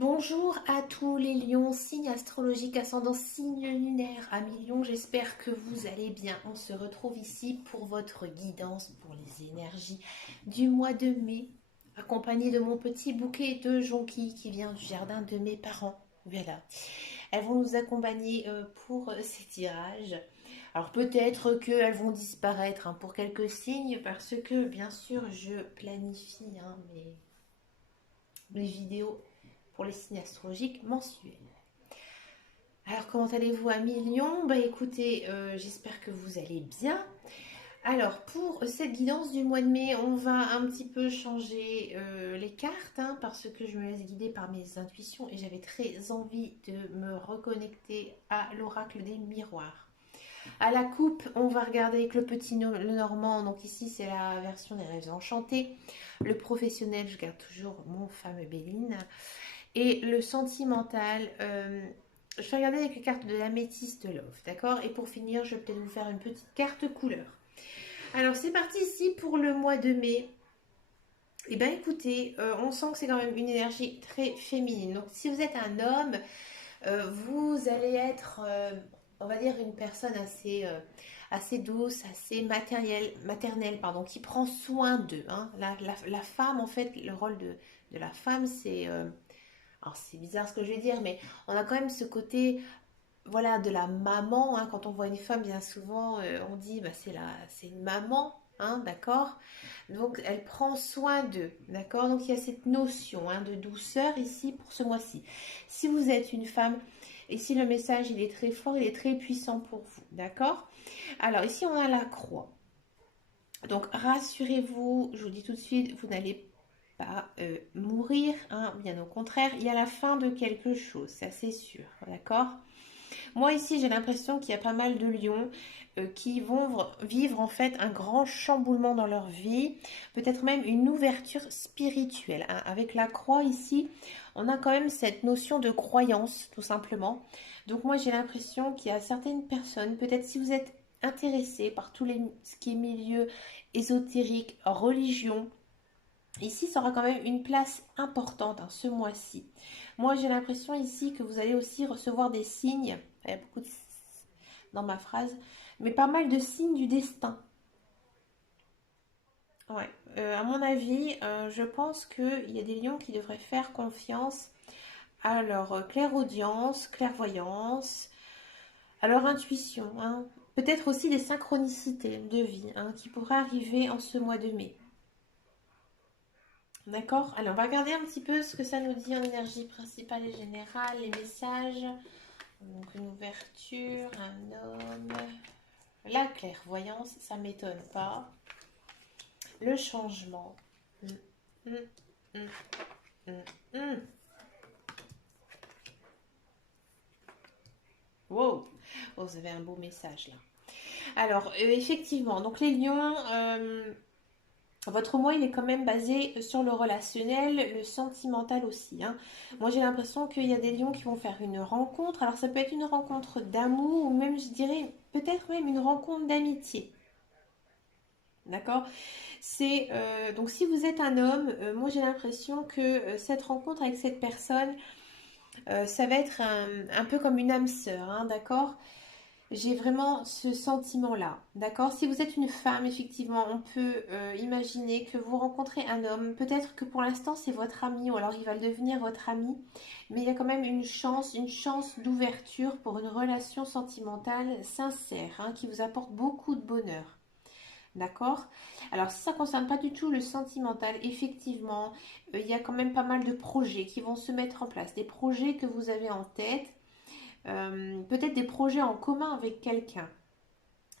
Bonjour à tous les lions, signe astrologique, ascendant signe lunaire, amis lions, j'espère que vous allez bien. On se retrouve ici pour votre guidance pour les énergies du mois de mai, accompagné de mon petit bouquet de jonquilles qui vient du jardin de mes parents. Voilà, elles vont nous accompagner pour ces tirages. Alors peut-être qu'elles vont disparaître pour quelques signes parce que bien sûr je planifie mes vidéos pour les signes astrologiques mensuels. Alors comment allez-vous amis Lion? Bah écoutez, j'espère que vous allez bien. Alors pour cette guidance du mois de mai, on va un petit peu changer les cartes parce que je me laisse guider par mes intuitions et j'avais très envie de me reconnecter à l'oracle des miroirs. À la coupe, on va regarder avec le petit le normand. Donc ici, c'est la version des rêves enchantés. Le professionnel, je garde toujours mon fameux Béline. Et le sentimental, je vais regarder avec les cartes de l'améthyste love, d'accord? Et pour finir, je vais peut-être vous faire une petite carte couleur. Alors c'est parti ici pour le mois de mai. Eh bien écoutez, on sent que c'est quand même une énergie très féminine. Donc si vous êtes un homme, vous allez être, on va dire, une personne assez douce, assez maternelle, pardon, qui prend soin d'eux. La femme, en fait, le rôle de la femme, c'est... alors c'est bizarre ce que je vais dire, mais on a quand même ce côté, voilà, de la maman. Quand on voit une femme, bien souvent, on dit, bah, c'est une maman, d'accord. Donc elle prend soin d'eux, d'accord. Donc il y a cette notion de douceur ici pour ce mois-ci. Si vous êtes une femme, ici le message il est très fort, il est très puissant pour vous, d'accord. Alors ici on a la croix. Donc rassurez-vous, je vous dis tout de suite, vous n'allez pas mourir, bien au contraire, il y a la fin de quelque chose, c'est assez sûr, d'accord. Moi ici j'ai l'impression qu'il y a pas mal de lions qui vont vivre en fait un grand chamboulement dans leur vie, peut-être même une ouverture spirituelle. Avec la croix ici, on a quand même cette notion de croyance tout simplement. Donc moi j'ai l'impression qu'il y a certaines personnes, peut-être si vous êtes intéressé par ce qui est milieu ésotérique, religion, ici, ça aura quand même une place importante ce mois-ci. Moi, j'ai l'impression ici que vous allez aussi recevoir des signes. Il y a beaucoup de dans ma phrase, mais pas mal de signes du destin. Ouais. À mon avis, je pense qu'il y a des lions qui devraient faire confiance à leur clairaudience, clairvoyance, à leur intuition. Peut-être aussi des synchronicités de vie qui pourraient arriver en ce mois de mai. D'accord. Alors, on va regarder un petit peu ce que ça nous dit en énergie principale et générale, les messages. Donc, une ouverture, un homme. La clairvoyance, ça m'étonne pas. Le changement. Hum, hum, hum, hum, hum. Wow. Oh, vous avez un beau message là. Alors, effectivement, donc les lions, votre mois, il est quand même basé sur le relationnel, le sentimental aussi. Moi, j'ai l'impression qu'il y a des lions qui vont faire une rencontre. Alors, ça peut être une rencontre d'amour ou même, je dirais, peut-être même une rencontre d'amitié. D'accord. C'est donc si vous êtes un homme, moi j'ai l'impression que cette rencontre avec cette personne, ça va être un peu comme une âme sœur, d'accord. J'ai vraiment ce sentiment-là, d'accord. Si vous êtes une femme, effectivement, on peut imaginer que vous rencontrez un homme. Peut-être que pour l'instant c'est votre ami ou alors il va le devenir votre ami, mais il y a quand même une chance d'ouverture pour une relation sentimentale sincère, qui vous apporte beaucoup de bonheur. D'accord. Alors, si ça ne concerne pas du tout le sentimental, effectivement, il y a quand même pas mal de projets qui vont se mettre en place. Des projets que vous avez en tête, peut-être des projets en commun avec quelqu'un.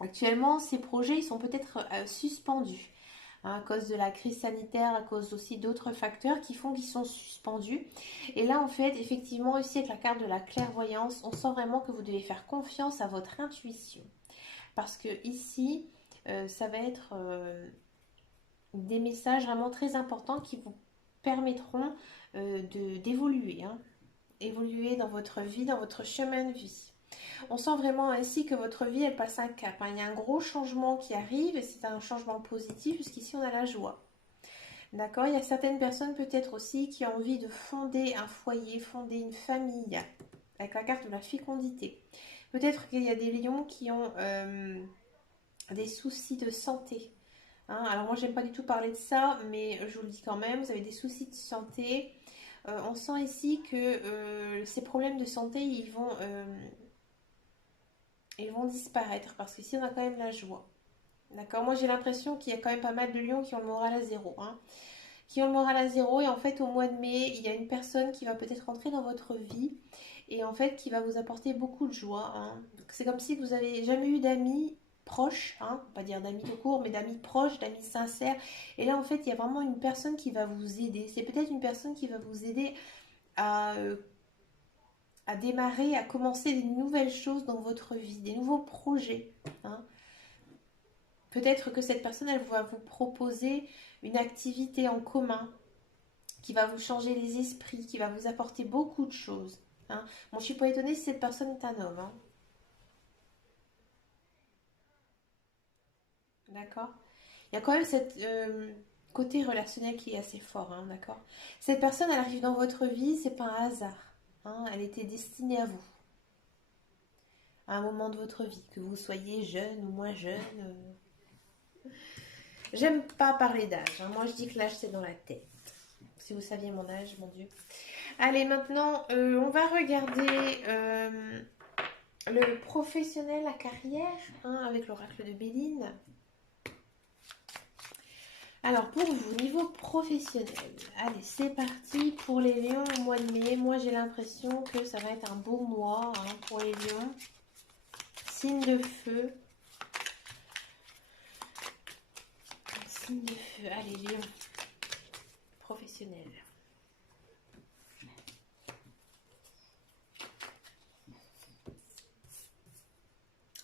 Actuellement, ces projets, ils sont peut-être suspendus à cause de la crise sanitaire, à cause aussi d'autres facteurs qui font qu'ils sont suspendus. Et là, en fait, effectivement, aussi avec la carte de la clairvoyance, on sent vraiment que vous devez faire confiance à votre intuition. Parce que ici, ça va être des messages vraiment très importants qui vous permettront d'évoluer, évoluer dans votre vie, dans votre chemin de vie. On sent vraiment ainsi que votre vie, elle passe un cap. Il y a un gros changement qui arrive et c'est un changement positif, puisqu'ici on a la joie. D'accord? Il y a certaines personnes peut-être aussi qui ont envie de fonder un foyer, fonder une famille, avec la carte de la fécondité. Peut-être qu'il y a des lions qui ont des soucis de santé. Hein. Alors moi, j'aime pas du tout parler de ça, mais je vous le dis quand même, vous avez des soucis de santé. On sent ici que ces problèmes de santé, ils vont disparaître parce qu'ici, on a quand même la joie. D'accord? Moi, j'ai l'impression qu'il y a quand même pas mal de lions qui ont le moral à zéro. Hein. Qui ont le moral à zéro. Et en fait, au mois de mai, il y a une personne qui va peut-être entrer dans votre vie et en fait, qui va vous apporter beaucoup de joie. Hein. C'est comme si vous avez jamais eu d'amis proches, hein, pas dire d'amis de court, mais d'amis proches, d'amis sincères. Et là, en fait, il y a vraiment une personne qui va vous aider. C'est peut-être une personne qui va vous aider à, à démarrer, à commencer des nouvelles choses dans votre vie, des nouveaux projets. Hein. Peut-être que cette personne, elle va vous proposer une activité en commun qui va vous changer les esprits, qui va vous apporter beaucoup de choses. Hein. Bon, je suis pas étonnée si cette personne est un homme. Hein. D'accord? Il y a quand même cette côté relationnel qui est assez fort. Hein, d'accord? Cette personne, elle arrive dans votre vie, c'est pas un hasard. Hein, elle était destinée à vous, à un moment de votre vie, que vous soyez jeune ou moins jeune. J'aime pas parler d'âge. Hein. Moi, je dis que l'âge, c'est dans la tête. Si vous saviez mon âge, mon Dieu. Allez, maintenant, on va regarder le professionnel, la carrière, hein, avec l'oracle de Béline. Alors, pour vous, niveau professionnel, allez, c'est parti pour les lions au mois de mai. Moi, j'ai l'impression que ça va être un beau mois hein, pour les lions. Signe de feu. Signe de feu. Allez, lions. Professionnel.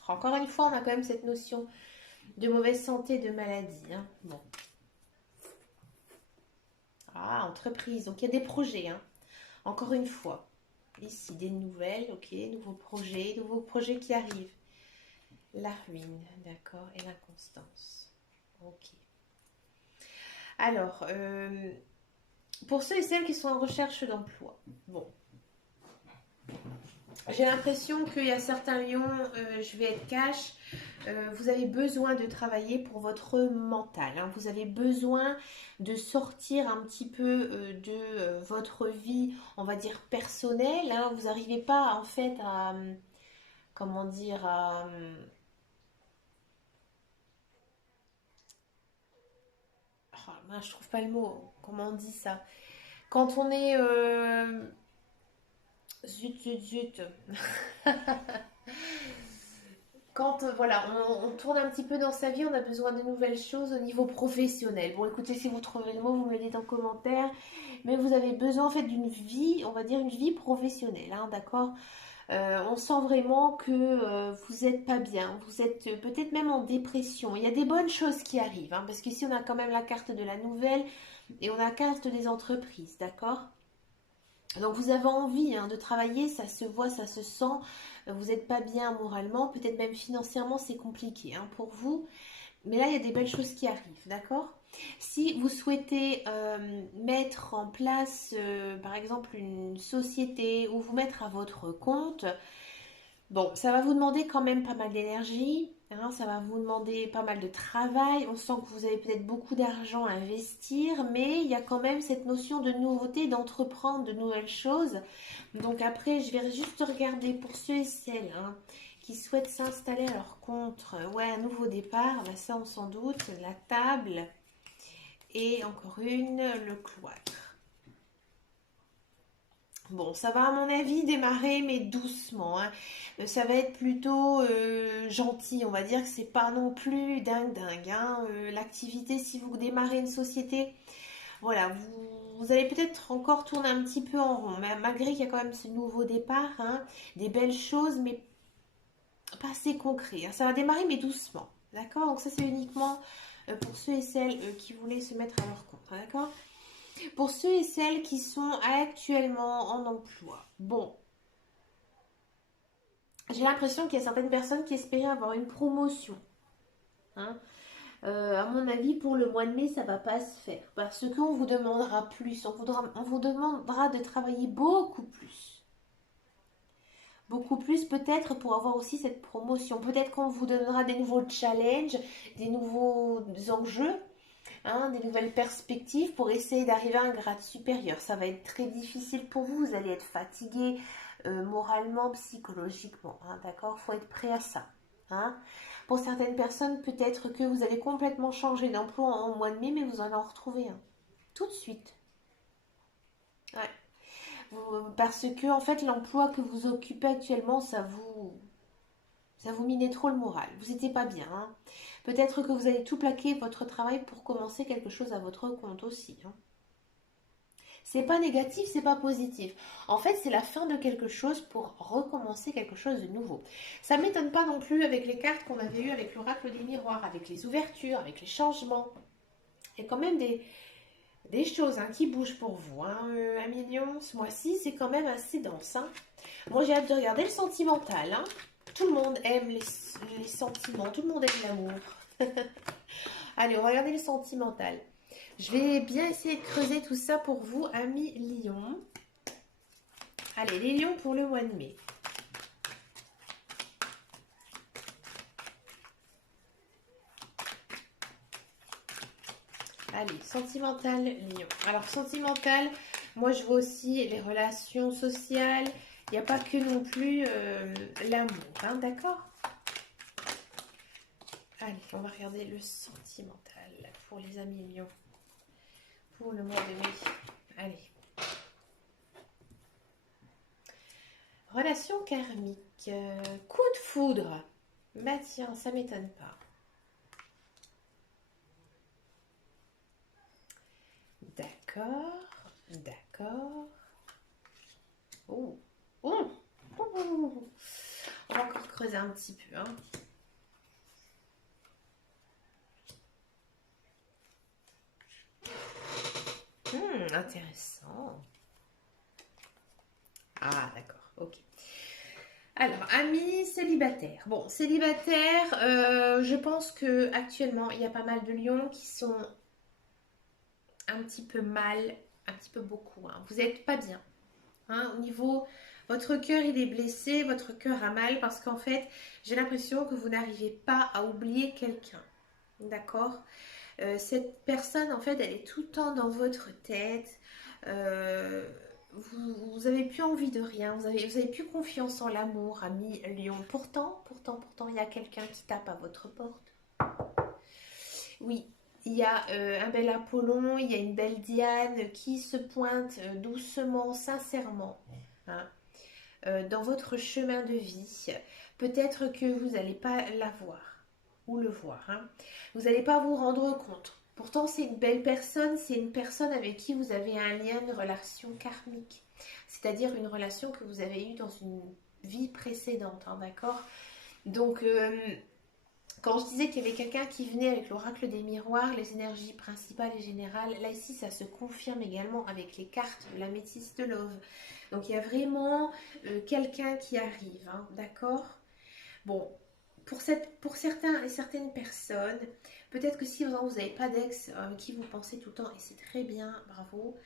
Encore une fois, on a quand même cette notion de mauvaise santé, de maladie. Hein. Bon. Ah, entreprise. Donc, il y a des projets. Hein. Encore une fois. Ici, des nouvelles, ok. Nouveaux projets qui arrivent. La ruine, d'accord. Et l'inconstance. Ok. Alors, pour ceux et celles qui sont en recherche d'emploi. Bon. J'ai l'impression qu'il y a certains lions, je vais être cash, vous avez besoin de travailler pour votre mental. Hein. Vous avez besoin de sortir un petit peu de votre vie, on va dire, personnelle. Hein. Vous n'arrivez pas, en fait, à... comment dire je trouve pas le mot. Comment on dit ça? Quand on est... zut, zut, zut. Quand voilà, on tourne un petit peu dans sa vie, on a besoin de nouvelles choses au niveau professionnel. Bon, écoutez, si vous trouvez le mot, vous me le dites en commentaire. Mais vous avez besoin en fait d'une vie, on va dire une vie professionnelle, hein, d'accord. On sent vraiment que vous n'êtes pas bien, vous êtes peut-être même en dépression. Il y a des bonnes choses qui arrivent, hein, parce qu'ici on a quand même la carte de la nouvelle et on a la carte des entreprises, d'accord. Donc vous avez envie hein, de travailler, ça se voit, ça se sent, vous n'êtes pas bien moralement, peut-être même financièrement c'est compliqué hein, pour vous, mais là il y a des belles choses qui arrivent, d'accord? Si vous souhaitez mettre en place par exemple une société ou vous mettre à votre compte, bon, ça va vous demander quand même pas mal d'énergie, hein, ça va vous demander pas mal de travail. On sent que vous avez peut-être beaucoup d'argent à investir, mais il y a quand même cette notion de nouveauté, d'entreprendre de nouvelles choses. Donc après, je vais juste regarder pour ceux et celles hein, qui souhaitent s'installer à leur compte. Ouais, un nouveau départ, bah ça on s'en doute. La table et encore une, le cloître. Bon, ça va à mon avis démarrer, mais doucement. Hein. Ça va être plutôt gentil. On va dire que c'est pas non plus dingue. Hein. L'activité, si vous démarrez une société, voilà, vous allez peut-être encore tourner un petit peu en rond. Mais malgré qu'il y a quand même ce nouveau départ, hein, des belles choses, mais pas assez concret. Hein. Ça va démarrer, mais doucement. D'accord? Donc ça, c'est uniquement pour ceux et celles qui voulaient se mettre à leur compte. D'accord? Pour ceux et celles qui sont actuellement en emploi, bon, j'ai l'impression qu'il y a certaines personnes qui espéraient avoir une promotion. Hein. À mon avis, pour le mois de mai, ça va pas se faire. Parce qu'on vous demandera plus. On vous demandera de travailler beaucoup plus. Beaucoup plus peut-être pour avoir aussi cette promotion. Peut-être qu'on vous donnera des nouveaux challenges, des nouveaux enjeux, hein, des nouvelles perspectives pour essayer d'arriver à un grade supérieur. Ça va être très difficile pour vous. Vous allez être fatigué moralement, psychologiquement. Hein, d'accord? Il faut être prêt à ça. Hein. Pour certaines personnes, peut-être que vous allez complètement changer d'emploi en mois de mai, mais vous en retrouver un. Tout de suite. Ouais. Parce que, en fait, l'emploi que vous occupez actuellement, ça vous minait trop le moral. Vous n'étiez pas bien. Hein. Peut-être que vous allez tout plaquer votre travail pour commencer quelque chose à votre compte aussi. Hein. C'est pas négatif, c'est pas positif. En fait, c'est la fin de quelque chose pour recommencer quelque chose de nouveau. Ça m'étonne pas non plus avec les cartes qu'on avait eues avec l'oracle des miroirs, avec les ouvertures, avec les changements. Il y a quand même des choses hein, qui bougent pour vous. Hein. Un million ce mois-ci, c'est quand même assez dense. Hein. Moi, j'ai hâte de regarder le sentimental. Hein. Tout le monde aime les sentiments, tout le monde aime l'amour. Allez, on va regarder le sentimental. Je vais bien essayer de creuser tout ça pour vous, amis lions. Allez, les lions pour le mois de mai. Allez, sentimental, lion. Alors, sentimental, moi je vois aussi les relations sociales. Il n'y a pas que non plus l'amour, hein, d'accord? Allez, on va regarder le sentimental pour les amis lions. Pour le mois de mai. Allez. Relation karmique. Coup de foudre. Bah tiens, ça m'étonne pas. D'accord. D'accord. Oh. Oh. Oh. On va encore creuser un petit peu. Hein. Intéressant. Ah, d'accord. Ok. Alors, amis célibataires. Bon, célibataires, je pense que actuellement il y a pas mal de lions qui sont un petit peu mal, un petit peu beaucoup. Hein. Vous n'êtes pas bien. Hein, au niveau, votre cœur il est blessé, votre cœur a mal parce qu'en fait, j'ai l'impression que vous n'arrivez pas à oublier quelqu'un. D'accord? Cette personne, en fait, elle est tout le temps dans votre tête. Euh, vous avez plus envie de rien. Vous avez plus confiance en l'amour, ami Lion. Pourtant, il y a quelqu'un qui tape à votre porte. Oui, il y a un bel Apollon, il y a une belle Diane qui se pointe doucement, sincèrement, hein, dans votre chemin de vie. Peut-être que vous n'allez pas la voir ou le voir. Hein. Vous n'allez pas vous rendre compte. Pourtant, c'est une belle personne, c'est une personne avec qui vous avez un lien, une relation karmique. C'est-à-dire une relation que vous avez eue dans une vie précédente, hein, d'accord? Donc, quand je disais qu'il y avait quelqu'un qui venait avec l'oracle des miroirs, les énergies principales et générales, là ici ça se confirme également avec les cartes de la métisse de Love. Donc il y a vraiment quelqu'un qui arrive, hein, d'accord? Bon, pour certains et certaines personnes, peut-être que si vous n'avez pas d'ex avec qui vous pensez tout le temps, et c'est très bien, bravo,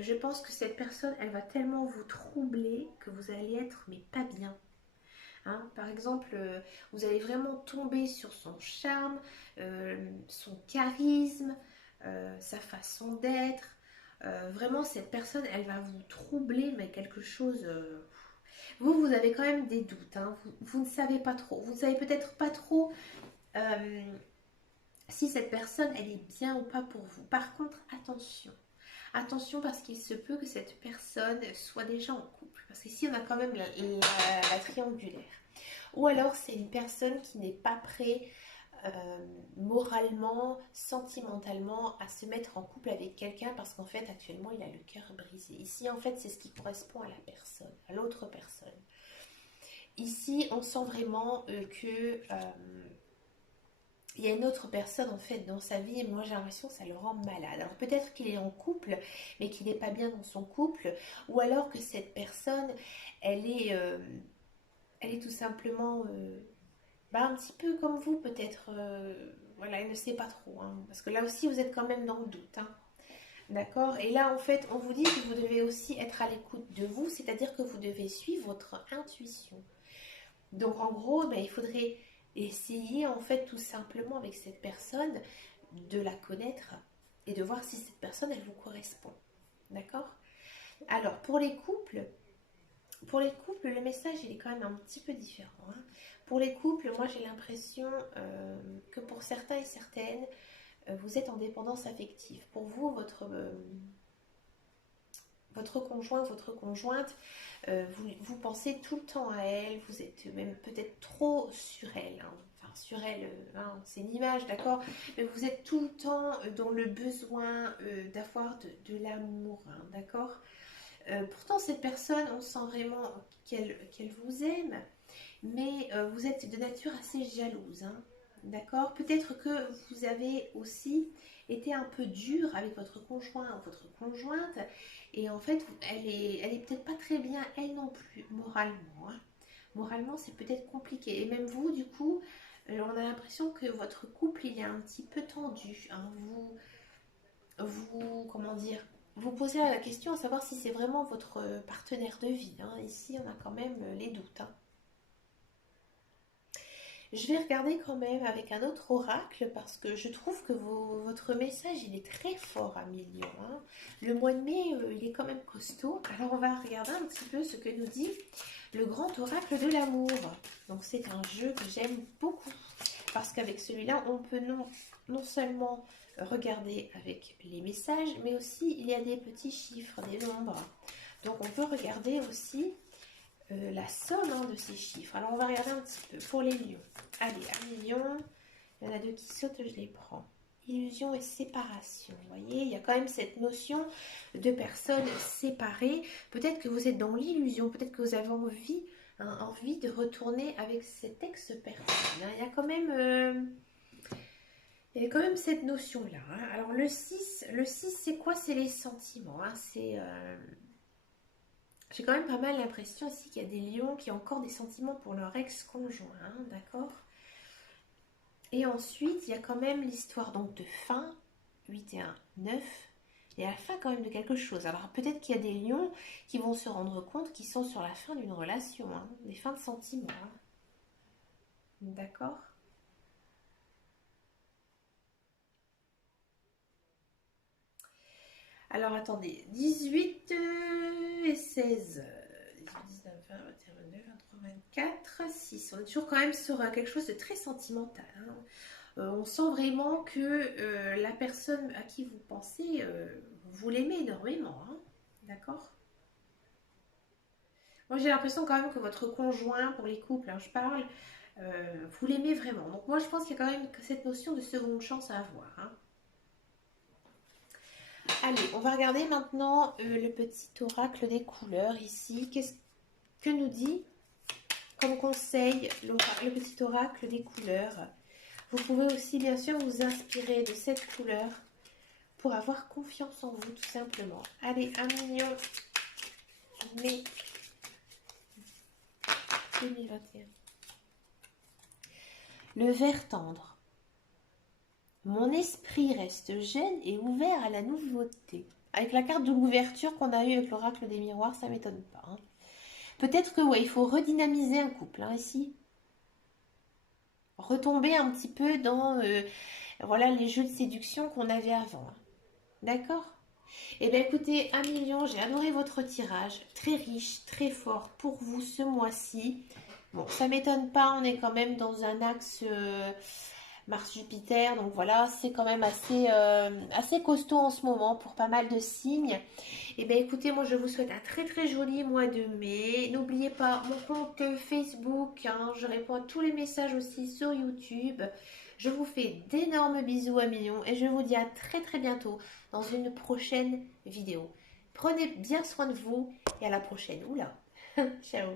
je pense que cette personne, elle va tellement vous troubler que vous allez être, mais pas bien. Hein, par exemple, vous allez vraiment tomber sur son charme, son charisme, sa façon d'être. Vraiment, cette personne, elle va vous troubler, mais quelque chose... Vous avez quand même des doutes. Hein, vous ne savez pas trop. Vous ne savez peut-être pas trop si cette personne, elle est bien ou pas pour vous. Par contre, attention. Attention parce qu'il se peut que cette personne soit déjà en couple. Parce qu'ici, on a quand même la triangulaire. Ou alors c'est une personne qui n'est pas prête moralement, sentimentalement à se mettre en couple avec quelqu'un parce qu'en fait actuellement il a le cœur brisé. Ici en fait c'est ce qui correspond à la personne, à l'autre personne. Ici on sent vraiment que il y a une autre personne en fait dans sa vie et moi j'ai l'impression que ça le rend malade. Alors peut-être qu'il est en couple mais qu'il n'est pas bien dans son couple ou alors que cette personne elle est tout simplement un petit peu comme vous peut-être voilà, elle ne sait pas trop, hein, parce que là aussi, vous êtes quand même dans le doute, hein. D'accord? Et là, en fait, on vous dit que vous devez aussi être à l'écoute de vous, c'est-à-dire que vous devez suivre votre intuition. Donc, en gros, ben, il faudrait essayer, en fait, tout simplement avec cette personne, de la connaître et de voir si cette personne, elle vous correspond. D'accord? Alors, pour les couples, le message, il est quand même un petit peu différent, hein. Pour les couples, moi, j'ai l'impression que pour certains et certaines, vous êtes en dépendance affective. Pour vous, votre conjoint, votre conjointe, vous pensez tout le temps à elle, vous êtes même peut-être trop sur elle, hein. Enfin, sur elle, hein, c'est une image, d'accord? Mais vous êtes tout le temps dans le besoin d'avoir de l'amour, hein, d'accord? Pourtant, cette personne, on sent vraiment qu'elle vous aime, mais vous êtes de nature assez jalouse, hein, d'accord? Peut-être que vous avez aussi été un peu dur avec votre conjoint ou votre conjointe, et en fait, elle est peut-être pas très bien, elle non plus, moralement, hein. Moralement, c'est peut-être compliqué. Et même vous, du coup, on a l'impression que votre couple, il est un petit peu tendu, hein. Comment dire, vous posez la question à savoir si c'est vraiment votre partenaire de vie, hein. Ici, on a quand même les doutes, hein. Je vais regarder quand même avec un autre oracle parce que je trouve que votre message, il est très fort à millions, hein. Le mois de mai, il est quand même costaud. Alors, on va regarder un petit peu ce que nous dit le grand oracle de l'amour. Donc, c'est un jeu que j'aime beaucoup parce qu'avec celui-là, on peut non seulement regarder avec les messages, mais aussi il y a des petits chiffres, des nombres. Donc, on peut regarder aussi la somme, hein, de ces chiffres. Alors, on va regarder un petit peu pour les lions. Allez, 1 million. Il y en a deux qui sautent, je les prends. Illusion et séparation. Vous voyez, il y a quand même cette notion de personnes séparées. Peut-être que vous êtes dans l'illusion, peut-être que vous avez envie, hein, envie de retourner avec cette ex-personne, hein. Il y a quand même cette notion-là, hein. Alors, le 6 c'est quoi? C'est les sentiments, hein. J'ai quand même pas mal l'impression aussi qu'il y a des lions qui ont encore des sentiments pour leur ex-conjoint, hein, d'accord? Et ensuite, il y a quand même l'histoire donc de fin, 8 et 1, 9. Il y a la fin quand même de quelque chose. Alors peut-être qu'il y a des lions qui vont se rendre compte qu'ils sont sur la fin d'une relation, hein, des fins de sentiments, hein. D'accord? Alors attendez, 18 et 16. 19, 20, 21, 22, 23, 24, 6. On est toujours quand même sur quelque chose de très sentimental, hein. On sent vraiment que la personne à qui vous pensez, vous l'aimez énormément, hein. D'accord? Moi, j'ai l'impression quand même que votre conjoint, pour les couples, hein, je parle, vous l'aimez vraiment. Donc moi, je pense qu'il y a quand même cette notion de seconde chance à avoir, hein. Allez, on va regarder maintenant le petit oracle des couleurs ici. Qu'est-ce que nous dit comme conseil le petit oracle des couleurs? Vous pouvez aussi bien sûr vous inspirer de cette couleur pour avoir confiance en vous tout simplement. Allez, 1 million mai 2021. Le vert tendre. Mon esprit reste jeune et ouvert à la nouveauté. Avec la carte de l'ouverture qu'on a eue avec l'oracle des miroirs, ça m'étonne pas, hein. Peut-être que ouais, il faut redynamiser un couple, hein, ici. Retomber un petit peu dans voilà, les jeux de séduction qu'on avait avant, hein. D'accord? Eh bien écoutez, 1 million, j'ai adoré votre tirage. Très riche, très fort pour vous ce mois-ci. Bon, ça m'étonne pas, on est quand même dans un axe Mars-Jupiter. Donc voilà, c'est quand même assez costaud en ce moment pour pas mal de signes. Et bien écoutez, moi je vous souhaite un très très joli mois de mai. N'oubliez pas mon compte Facebook, hein, je réponds à tous les messages aussi sur YouTube. Je vous fais d'énormes bisous à millions et je vous dis à très très bientôt dans une prochaine vidéo. Prenez bien soin de vous et à la prochaine. Oula, ciao.